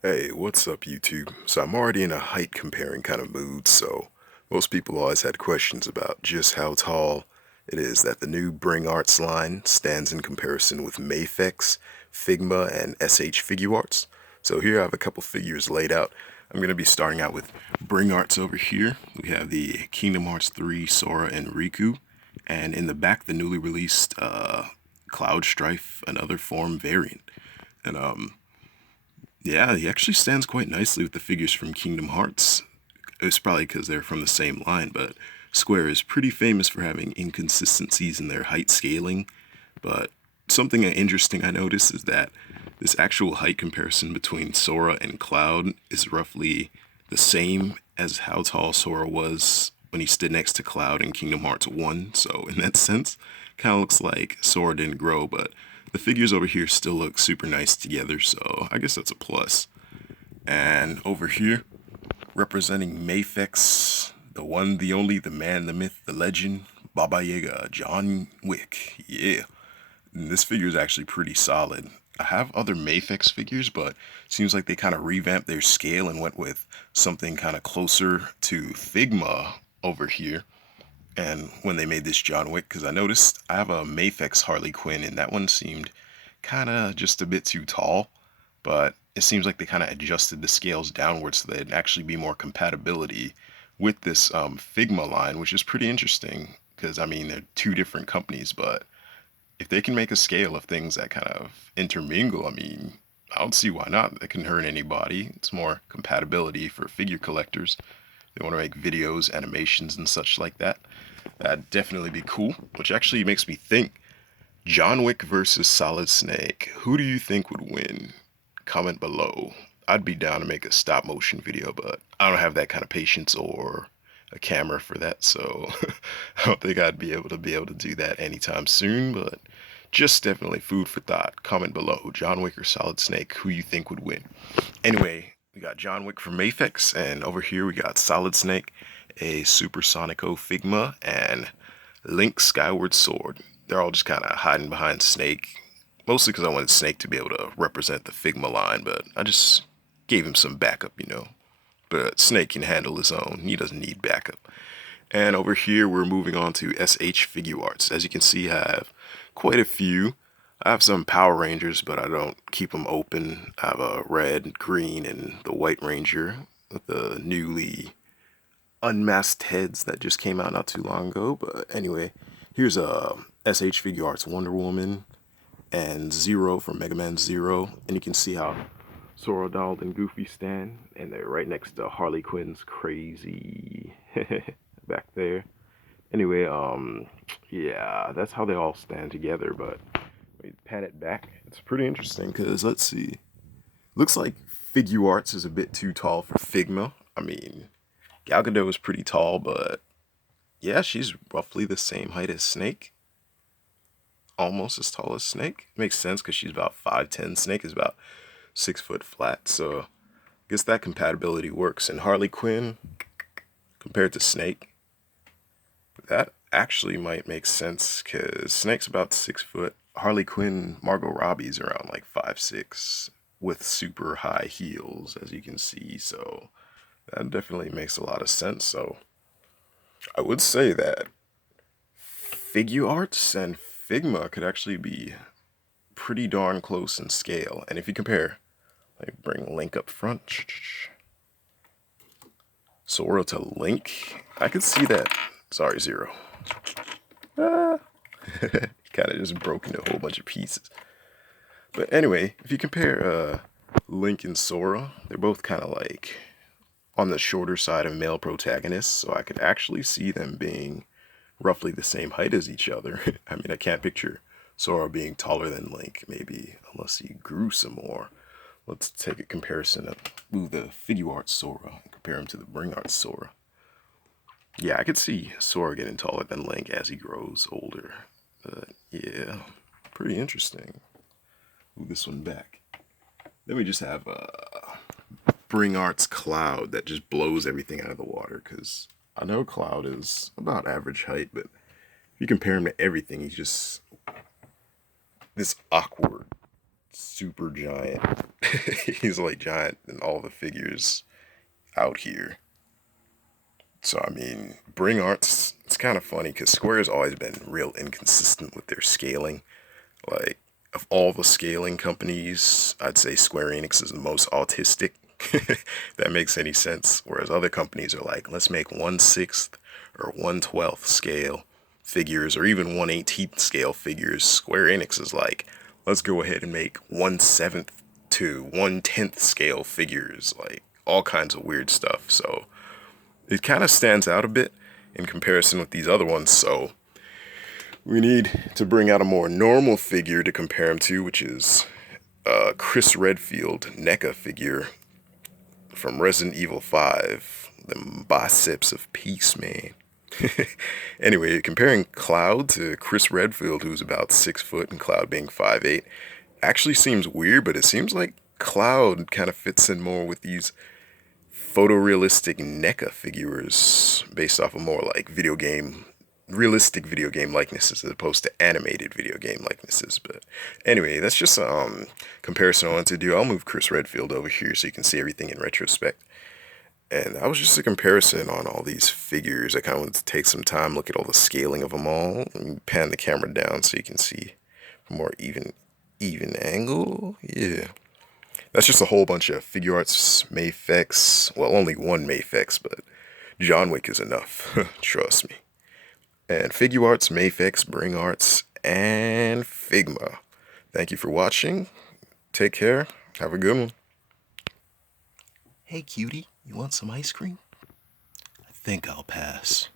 Hey, what's up, YouTube? So I'm already in a height comparing kind of mood, so most people always had questions about just how tall it is that the new Bring Arts line stands in comparison with Mafex, Figma, and SH Figuarts. So here I have a couple figures laid out. I'm going to be starting out with Bring Arts over here. We have the Kingdom Hearts 3 Sora and Riku, and in the back the newly released Cloud Strife, another form variant. And yeah, he actually stands quite nicely with the figures from Kingdom Hearts. It's probably because they're from the same line, but Square is pretty famous for having inconsistencies in their height scaling. But something interesting I noticed is that this actual height comparison between Sora and Cloud is roughly the same as how tall Sora was when he stood next to Cloud in Kingdom Hearts 1. So, in that sense, kind of looks like Sora didn't grow, but the figures over here still look super nice together, so I guess that's a plus. And over here, representing Mafex, the one, the only, the man, the myth, the legend, Baba Yaga, John Wick. Yeah. And this figure is actually pretty solid. I have other Mafex figures, but seems like they kind of revamped their scale and went with something kind of closer to Figma over here. And when they made this John Wick, because I noticed I have a Mafex Harley Quinn, and that one seemed kind of just a bit too tall, but it seems like they kind of adjusted the scales downwards so there'd actually be more compatibility with this Figma line, which is pretty interesting because I mean they're two different companies, but if they can make a scale of things that kind of intermingle, I mean, I don't see why not. It can hurt anybody. It's more compatibility for figure collectors. They want to make videos, animations, and such like that. That'd definitely be cool, which actually makes me think John Wick versus Solid Snake. Who do you think would win? Comment below. I'd be down to make a stop motion video, but I don't have that kind of patience or a camera for that, so I don't think I'd be able to do that anytime soon, but just definitely food for thought. Comment below, John Wick or Solid Snake, who you think would win. Anyway, we got John Wick from Mafex, and over here we got Solid Snake, a Supersonico Figma, and Link Skyward Sword. They're all just kind of hiding behind Snake, mostly because I wanted Snake to be able to represent the Figma line, but I just gave him some backup, you know. But Snake can handle his own, he doesn't need backup. And over here we're moving on to SH Figuarts. As you can see, I have quite a few. I have some Power Rangers, but I don't keep them open. I have a red, green, and the White Ranger with the newly unmasked heads that just came out not too long ago. But anyway, here's a SH Figuarts Wonder Woman and Zero from Mega Man Zero, and you can see how Sora, Donald, and Goofy stand, and they're right next to Harley Quinn's crazy back there. Anyway, yeah, that's how they all stand together. But we pan it back. It's pretty interesting because let's see. Looks like Figuarts is a bit too tall for Figma. I mean, Gal Gadot is pretty tall, but yeah, she's roughly the same height as Snake. Almost as tall as Snake. Makes sense because she's about 5'10". Snake is about 6 foot flat. So I guess that compatibility works. And Harley Quinn compared to Snake, that actually might make sense because Snake's about 6 foot. Harley Quinn, Margot Robbie's around like 5'6" with super high heels, as you can see. So that definitely makes a lot of sense. So I would say that Figuarts and Figma could actually be pretty darn close in scale. And if you compare, like bring Link up front, Sora to Link, I could see that. Sorry, Zero. Ah. Kind of just broke into a whole bunch of pieces. But anyway, if you compare Link and Sora, they're both kind of like on the shorter side of male protagonists, so I could actually see them being roughly the same height as each other. I mean, I can't picture Sora being taller than Link, maybe, unless he grew some more. Let's take a comparison of the Figuarts Sora and compare him to the Bring Arts Sora. Yeah, I could see Sora getting taller than Link as he grows older. But yeah, pretty interesting. Move this one back. Then we just have Bring Arts Cloud that just blows everything out of the water, because I know Cloud is about average height, but if you compare him to everything, he's just this awkward, super giant He's like giant in all the figures out here. So I mean, Bring Arts, it's kind of funny because Square's always been real inconsistent with their scaling. Like, of all the scaling companies, I'd say Square Enix is the most autistic. That makes any sense. Whereas other companies are like, let's make 1/6 or 1/12 scale figures, or even 1/18 scale figures. Square Enix is like, let's go ahead and make 1/7 to 1/10 scale figures, like all kinds of weird stuff. So it kind of stands out a bit in comparison with these other ones. So we need to bring out a more normal figure to compare him to, which is Chris Redfield NECA figure from Resident Evil 5. The biceps of peace, man. Anyway, comparing Cloud to Chris Redfield, who's about 6 foot, and Cloud being 5'8", actually seems weird, but it seems like Cloud kind of fits in more with these photorealistic NECA figures based off of more like realistic video game likenesses as opposed to animated video game likenesses. But anyway, that's just a comparison I wanted to do. I'll move Chris Redfield over here so you can see everything in retrospect. And that was just a comparison on all these figures. I kind of wanted to take some time, look at all the scaling of them all, and pan the camera down so you can see a more even angle. Yeah. That's just a whole bunch of Figuarts Mafex. Well, only one Mafex, but John Wick is enough. Trust me. And Figuarts, Mafex, Bring Arts, and Figma. Thank you for watching. Take care. Have a good one. Hey, cutie, you want some ice cream? I think I'll pass.